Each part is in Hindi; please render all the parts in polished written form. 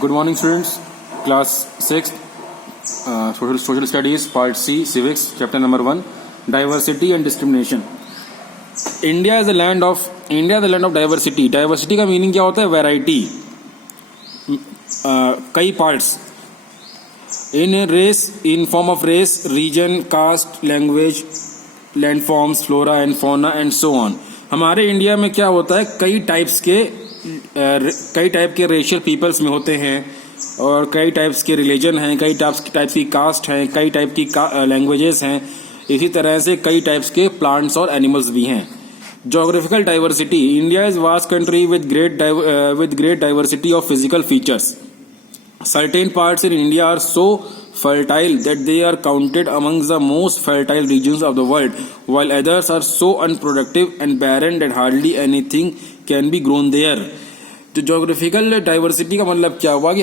Good morning, students. Class 6th, Social Studies, Part C, Civics, Chapter number 1, Diversity and Discrimination. India is the land of diversity. Diversity का मीनिंग क्या होता है? Variety. कई parts. In form of race, region, caste, language, landforms, flora and fauna and so on. हमारे इंडिया में क्या होता है? कई टाइप के रेशियल पीपल्स में होते हैं और कई टाइप्स के रिलीजन हैं, कई टाइप्स की कास्ट हैं, कई टाइप की लैंग्वेजेस हैं. इसी तरह से कई टाइप्स के प्लांट्स और एनिमल्स भी हैं. Geographical diversity. India is vast country with great diversity of physical features. Certain parts in India are so fertile that they are counted amongst the most fertile regions of the world, while others are so unproductive and barren that hardly anything can be grown there. तो जोग्राफिकल डाइवर्सिटी का मतलब क्या हुआ कि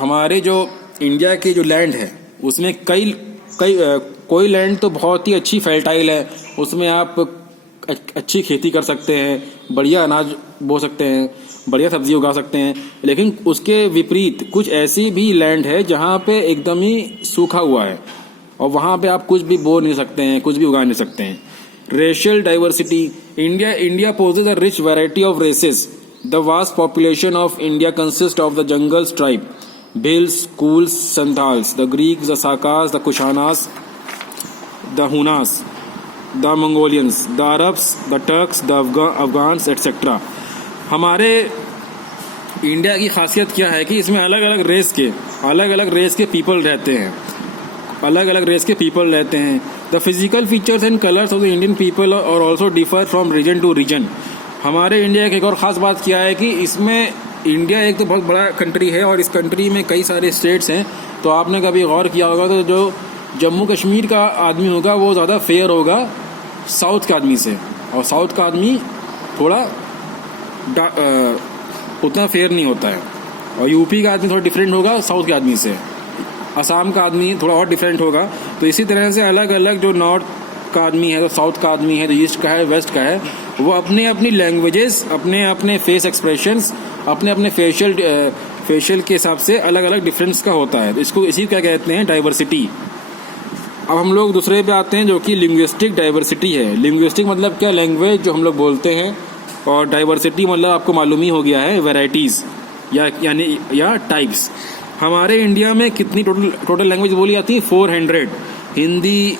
हमारे जो इंडिया के जो लैंड है उसमें कोई लैंड तो बहुत ही अच्छी फर्टाइल है, उसमें आप अच्छी खेती कर सकते हैं, बढ़िया अनाज बो सकते हैं, बढ़िया सब्जी उगा सकते हैं. लेकिन उसके विपरीत कुछ ऐसी भी लैंड है जहाँ पे एकदम ही सूखा हुआ है और वहाँ पे आप कुछ भी बो नहीं सकते हैं, कुछ भी उगा नहीं सकते हैं. Racial diversity. India possesses a rich variety of races. The vast population of India consist of the jungles tribe, Bhils, Kols, Santhals, the Greeks, the Sakas, the Kushanas, the Hunas, the Mongolians, the Arabs, the Turks, the Afghans etcetera. हमारे इंडिया की खासियत क्या है कि इसमें अलग अलग रेस के पीपल रहते हैं. The physical features and colours of the Indian people और also differ from region to region. हमारे इंडिया की एक और ख़ास बात क्या है कि इसमें इंडिया एक तो बहुत बड़ा कंट्री है और इस कंट्री में कई सारे स्टेट्स हैं. तो आपने कभी गौर किया होगा तो जो जम्मू कश्मीर का आदमी होगा वो ज़्यादा फेयर होगा साउथ के आदमी से, और साउथ का आदमी थोड़ा उतना फेयर नहीं होता है. और यूपी का आदमी थोड़ा डिफरेंट होगा साउथ के आदमी से, असम का आदमी थोड़ा और डिफरेंट होगा. तो इसी तरह से अलग अलग जो नॉर्थ का आदमी है, तो साउथ का आदमी है, तो ईस्ट का है, वेस्ट का है, वो अपने अपनी लैंग्वेजेस, अपने फेस एक्सप्रेशंस, अपने फेशियल के हिसाब से अलग अलग डिफरेंस का होता है. तो इसको इसी क्या कहते हैं? डाइवर्सिटी. अब हम लोग दूसरे पे आते हैं जो कि लिंग्विस्टिक डाइवर्सिटी है. लिंग्विस्टिक मतलब क्या? लैंग्वेज जो हम लोग बोलते हैं, और डाइवर्सिटी मतलब आपको मालूम ही हो गया है वैराइटीज़ या टाइप्स. हमारे इंडिया में कितनी टोटल लैंग्वेज बोली जाती है? 400. हिंदी,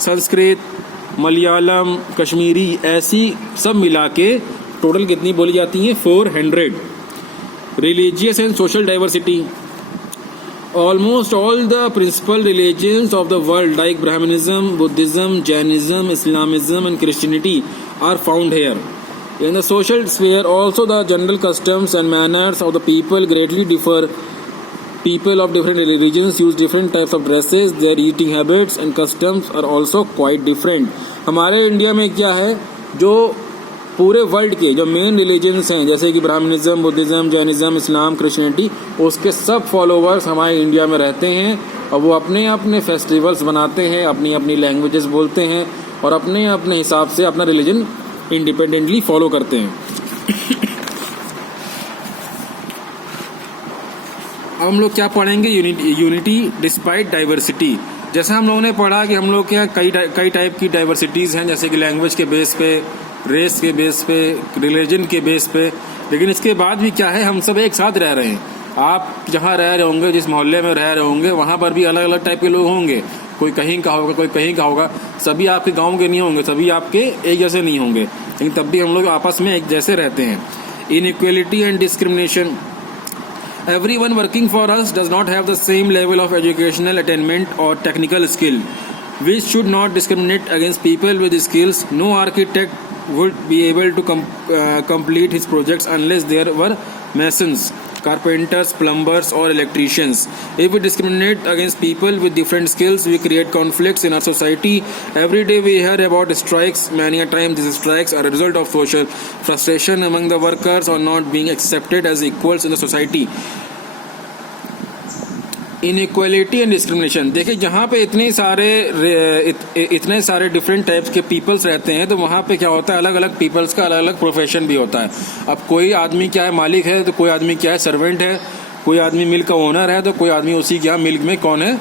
संस्कृत, मलयालम, कश्मीरी, ऐसी सब मिला के टोटल कितनी बोली जाती हैं? 400. Religious and social diversity. Almost all the principal religions of the world like Brahmanism, Buddhism, Jainism, Islamism and Christianity are found here. In the social sphere also the general customs and manners of the people greatly differ. People of different religions use different types of dresses. Their eating habits and customs are also quite different. हमारे इंडिया में क्या है, जो पूरे वर्ल्ड के जो मेन रिलीजन्स हैं जैसे कि ब्राह्मणिज्म, बुद्धिज्म, जैनिज्म, इस्लाम, क्रिश्चियनिटी, उसके सब फॉलोवर्स हमारे इंडिया में रहते हैं और वो अपने अपने फेस्टिवल्स बनाते हैं, अपनी अपनी लैंग्वेजेस बोलते हैं और अपने अपने हिसाब से अपना रिलीजन इंडिपेंडेंटली फॉलो करते हैं. अब हम लोग क्या पढ़ेंगे? Unity despite diversity. जैसे हम लोगों ने पढ़ा कि हम लोग के यहाँ कई टाइप की डाइवर्सिटीज़ हैं, जैसे कि लैंग्वेज के बेस पे, रेस के बेस पे, रिलीजन के बेस पे. लेकिन इसके बाद भी क्या है, हम सब एक साथ रह रहे हैं. आप जहाँ रह रहे होंगे, जिस मोहल्ले में रह रहे होंगे, वहाँ पर भी अलग अलग टाइप के लोग होंगे. कोई कहीं का होगा, कोई कहीं का होगा. सभी आपके गांव के नहीं होंगे, सभी आपके एक जैसे नहीं होंगे, लेकिन तब भी हम लोग आपस में एक जैसे रहते हैं. Inequality and discrimination. Everyone working for us does not have the same level of educational attainment or technical skill. We should not discriminate against people with skills. No architect would be able to complete his projects unless there were masons, carpenters, plumbers or electricians. If we discriminate against people with different skills, we create conflicts in our society. Every day we hear about strikes. Many a time these strikes are a result of social frustration among the workers or not being accepted as equals in the society. Inequality and discrimination. देखिए, जहाँ पे इतने सारे डिफरेंट टाइप्स के पीपल्स रहते हैं तो वहाँ पे क्या होता है, अलग अलग पीपल्स का अलग अलग प्रोफेशन भी होता है. अब कोई आदमी क्या है, मालिक है, तो कोई आदमी क्या है, सर्वेंट है, कोई आदमी मिल का ओनर है तो कोई आदमी उसी के यहाँ मिल्क में कौन है,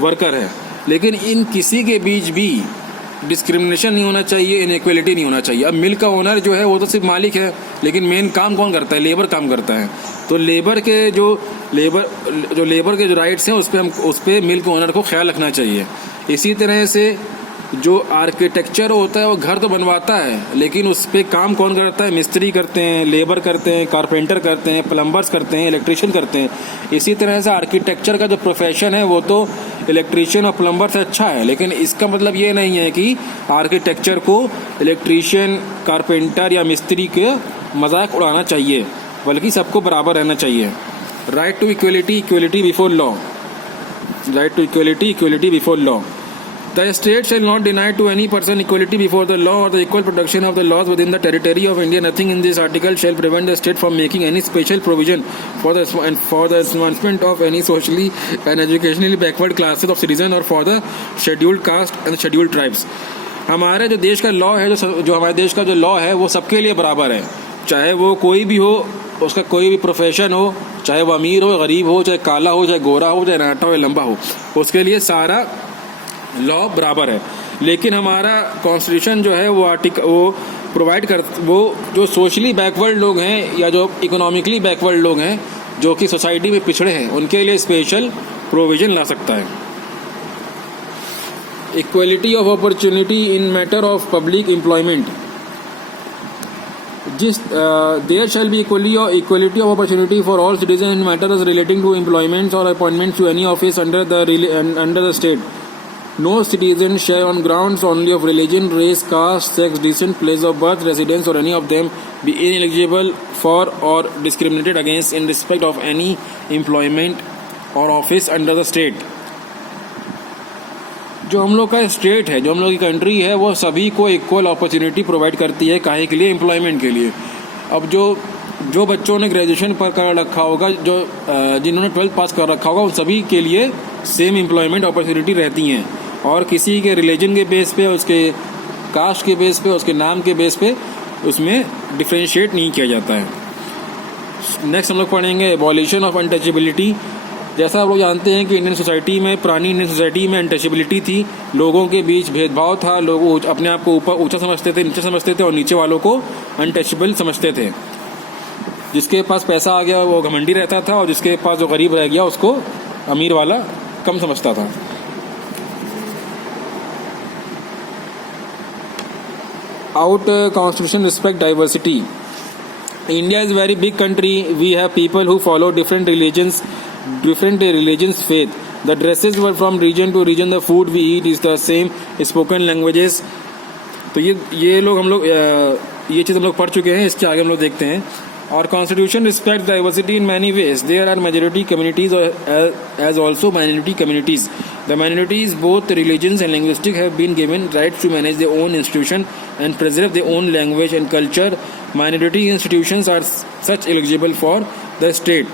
वर्कर है। लेकिन इन किसी के बीच भी डिस्क्रिमिनेशन नहीं होना चाहिए, इनइक्वलिटी नहीं होना चाहिए। अब मिल्क का ओनर जो है वो तो सिर्फ मालिक है, लेकिन मेन काम कौन करता है, लेबर काम करता है। तो लेबर के जो राइट्स हैं उस पर मिल्क ओनर को ख्याल रखना चाहिए। इसी तरह से जो आर्किटेक्चर होता है वो घर तो बनवाता है, लेकिन उस पर काम कौन करता है, मिस्त्री करते हैं, लेबर करते हैं, कारपेंटर करते हैं, प्लम्बर्स करते हैं, इलेक्ट्रिशियन करते हैं। इसी तरह से आर्किटेक्चर का जो प्रोफेशन है वो तो इलेक्ट्रिशियन और प्लम्बर से अच्छा है, लेकिन इसका मतलब ये नहीं है कि आर्किटेक्चर को इलेक्ट्रिशियन, कारपेंटर या मिस्त्री के मजाक उड़ाना चाहिए, बल्कि सबको बराबर रहना चाहिए। Right to equality, equality before law. Right to equality, equality before law. The state shall not deny to any person equality before the law or the equal protection of the laws within the territory of India. Nothing in this article shall prevent the state from making any special provision for the advancement of any socially and educationally backward classes of citizens or for the scheduled caste and scheduled tribes. हमारे जो देश का लॉ है, जो हमारे देश का जो लॉ है वो सबके लिए बराबर है, चाहे वो कोई भी हो, उसका कोई भी प्रोफेशन हो, चाहे वो अमीर हो, गरीब हो, चाहे काला हो, चाहे गोरा हो, चाहे नाटा हो या लंबा हो, उसके लिए सारा लॉ बराबर है। लेकिन हमारा कॉन्स्टिट्यूशन जो है वो प्रोवाइड कर, वो जो सोशली बैकवर्ड लोग हैं या जो इकोनॉमिकली बैकवर्ड लोग हैं, जो कि सोसाइटी में पिछड़े हैं, उनके लिए स्पेशल प्रोविजन ला सकता है। Equality of opportunity in matter of public employment. There shall be equality of opportunity for all citizen in matters relating to employments और appointments to any office under the state. No citizen shall, on grounds only of religion, race, caste, sex, descent, place of birth, residence, or any of them, be ineligible for or discriminated against in respect of any employment or office under the state. जो हम लोग का स्टेट है, जो हम लोग की कंट्री है, वो सभी को इक्वल अपॉर्चुनिटी प्रोवाइड करती है। काहे के लिए? एम्प्लॉयमेंट के लिए। अब जो बच्चों ने ग्रेजुएशन पर कर रखा होगा, जिन्होंने 12th पास कर रखा होगा, उन सभी के लिए सेम एम्प्लॉयमेंट अपॉर्चुनिटी रहती हैं, और किसी के रिलीजन के बेस पे, उसके कास्ट के बेस पे, उसके नाम के बेस पे उसमें डिफ्रेंशिएट नहीं किया जाता है। नेक्स्ट हम लोग पढ़ेंगे एबॉलिशन ऑफ अनटचेबिलिटी। जैसा आप लोग जानते हैं कि इंडियन सोसाइटी में, पुरानी इंडियन सोसाइटी में अनटचेबिलिटी थी, लोगों के बीच भेदभाव था, लोग अपने आप को ऊपर ऊंचा समझते थे, नीचे समझते थे, और नीचे वालों को अनटचेबल समझते थे। जिसके पास पैसा आ गया वो घमंडी रहता था, और जिसके पास जो गरीब रह गया उसको अमीर वाला कम समझता था। Out constitution respect diversity. India is a very big country. We have people who follow different religions, faith. The dresses were from region to region. The food we eat is the same. Spoken languages. तो ये लोग हम लोग ये चीज़ हम लोग पढ़ चुके हैं। इसके आगे हम लोग देखते हैं। Our constitution respects diversity in many ways. There are majority communities as also minority communities. The minorities, both religions and linguistic, have been given rights to manage their own institution and preserve their own language and culture. Minority institutions are such eligible for the state.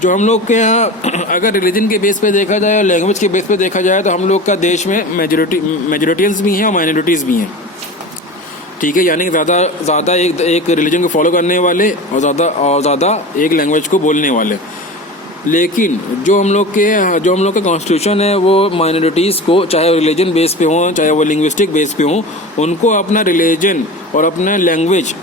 जो हम लोग के यहाँ अगर रिलीजन के बेस पे देखा जाए और लैंग्वेज के बेस पे देखा जाए, तो हम लोग का देश में मेजोरिटीज भी हैं और माइनॉरिटीज़ भी हैं। ठीक है, यानी ज़्यादा एक रिलीजन को फॉलो करने वाले और ज़्यादा एक लैंग्वेज को बोलने वाले। लेकिन जो हम लोग का कॉन्स्टिट्यूशन है वो माइनॉरिटीज़ को, चाहे रिलीजन बेस पे हों चाहे वो लिंग्विस्टिक बेस पे हों, उनको अपना रिलीजन और अपना लैंग्वेज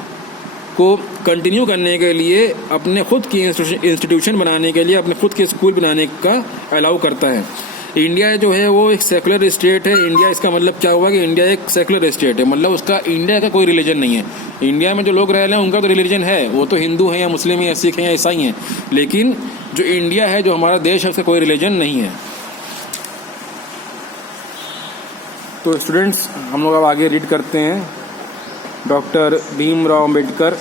को कंटिन्यू करने के लिए, अपने खुद की इंस्टीट्यूशन बनाने के लिए, अपने खुद के स्कूल बनाने का अलाउ करता है। इंडिया जो है वो एक सेकुलर स्टेट है। इंडिया, इसका मतलब क्या हुआ कि इंडिया एक सेकुलर स्टेट है, मतलब उसका इंडिया का कोई रिलीजन नहीं है। इंडिया में जो लोग रह रहे हैं उनका तो रिलीजन है, वो तो हिंदू हैं या मुस्लिम हैं या सिख हैं या ईसाई हैं, लेकिन जो इंडिया है, जो हमारा देश है, उसका कोई रिलीजन नहीं है। तो स्टूडेंट्स, हम लोग अब आगे रीड करते हैं डॉक्टर भीमराव अम्बेडकर,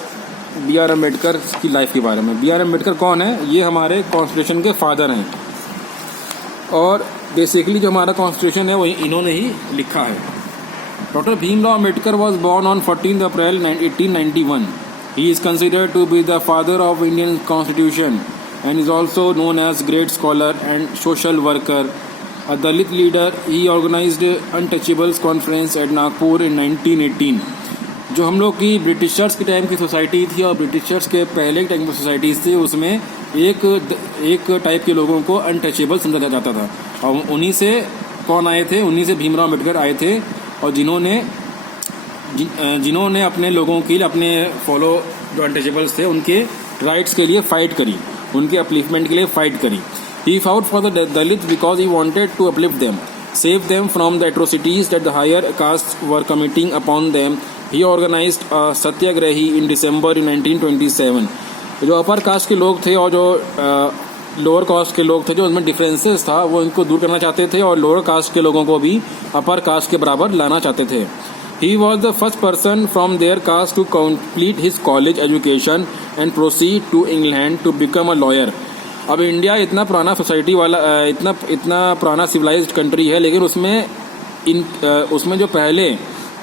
B.R. अम्बेडकर की लाइफ के बारे में। B.R. अम्बेडकर कौन है? ये हमारे कॉन्स्टिट्यूशन के फादर हैं, और बेसिकली जो हमारा कॉन्स्टिट्यूशन है वो इन्होंने ही लिखा है। Doctor Bhimrao Ambedkar was born on 14 April 1891. He is considered to be the father of Indian constitution and is also known as great scholar and social worker. A Dalit leader, he organized Untouchables Conference at Nagpur in 1918. जो हम लोग की ब्रिटिशर्स के टाइम की सोसाइटी थी और ब्रिटिशर्स के पहले के टाइम की सोसाइटीज़ थी, उसमें एक टाइप के लोगों को अनटचेबल समझा जाता था। और उन्हीं से कौन आए थे? उन्हीं से भीमराव अम्बेडकर आए थे, और जिन्होंने अपने लोगों के लिए, अपने फॉलो जो अनटचेबल्स थे उनके राइट्स के लिए फाइट करी, उनके अपलिफ्टमेंट के लिए फाइट करी। He fought for the Dalit because he wanted to uplift them, save them from the atrocities that the higher castes were committing upon them. He organized a Satyagrahi in December 1927. जो अपर कास्ट के लोग थे और जो लोअर कास्ट के लोग थे, जो उनमें डिफरेंसेस था वो इनको दूर करना चाहते थे और लोअर कास्ट के लोगों को भी अपर कास्ट के बराबर लाना चाहते थे। He was the first person from their caste to complete his college education and proceed to England to become a lawyer. अब इंडिया इतना पुराना सोसाइटी वाला, इतना पुराना सिविलाइज्ड कंट्री है, लेकिन उसमें जो पहले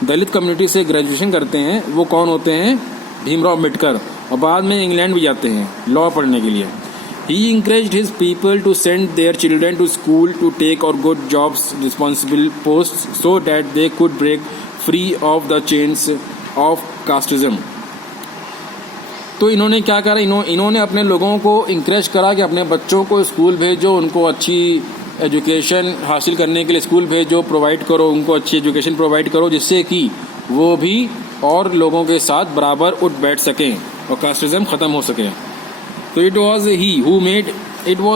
दलित कम्युनिटी से ग्रेजुएशन करते हैं वो कौन होते हैं? भीमराव अम्बेडकर, और बाद में इंग्लैंड भी जाते हैं लॉ पढ़ने के लिए। He encouraged his people to send their children to school to take or good jobs, responsible posts, so that they could break free of the chains of casteism. तो इन्होंने क्या करा? इन्होंने अपने लोगों को इंकरेज करा कि अपने बच्चों को स्कूल भेजो, उनको अच्छी एजुकेशन हासिल करने के लिए स्कूल भेजो, प्रोवाइड करो, उनको अच्छी एजुकेशन प्रोवाइड करो, जिससे कि वो भी और लोगों के साथ बराबर उठ बैठ सकें और कास्टिज्म ख़त्म हो सके। तो it was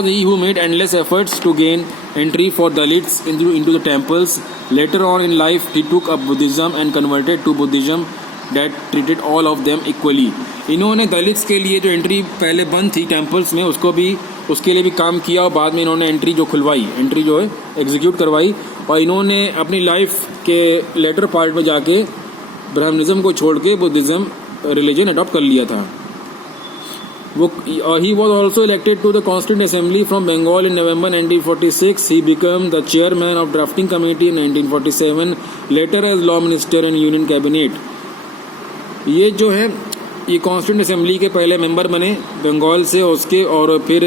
he who made endless efforts to gain entry for Dalits into the temples. Later on in life, he took up Buddhism and converted to Buddhism that treated all of them equally. इन्होंने दलित्स के लिए जो एंट्री पहले बंद थी टेम्पल्स में, उसके लिए भी काम किया, और बाद में इन्होंने एंट्री जो है एग्जीक्यूट करवाई, और इन्होंने अपनी लाइफ के लेटर पार्ट में जाके ब्राह्मणिज्म को छोड़ के बुद्धिज़्म रिलीजन अडॉप्ट कर लिया था। He was also elected to the Constituent Assembly from Bengal in November 1946. He became the chairman of drafting committee in 1947, later as law minister in Union Cabinet. ये जो है ये कॉन्स्टिट्यूंट असेंबली के पहले मेंबर बने बंगाल से, उसके और फिर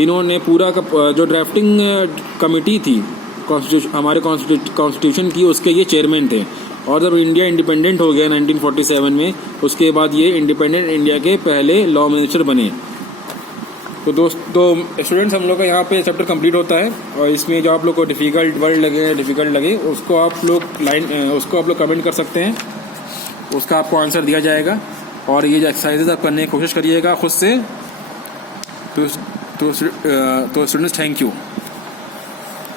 इन्होंने पूरा जो ड्राफ्टिंग कमेटी थी हमारे कॉन्स्टिट्यूशन की, उसके ये चेयरमैन थे। और जब इंडिया इंडिपेंडेंट हो गया 1947 में, उसके बाद ये इंडिपेंडेंट इंडिया के पहले लॉ मिनिस्टर बने। तो स्टूडेंट्स, हम लोग का यहाँ पे चैप्टर कंप्लीट होता है, और इसमें जो आप लोग को डिफ़िकल्ट लगे उसको आप लोग कमेंट कर सकते हैं, उसका आपको आंसर दिया जाएगा। और ये जो एक्सरसाइजेज आप करने की कोशिश करिएगा खुद से। तो स्टूडेंट्स, थैंक यू।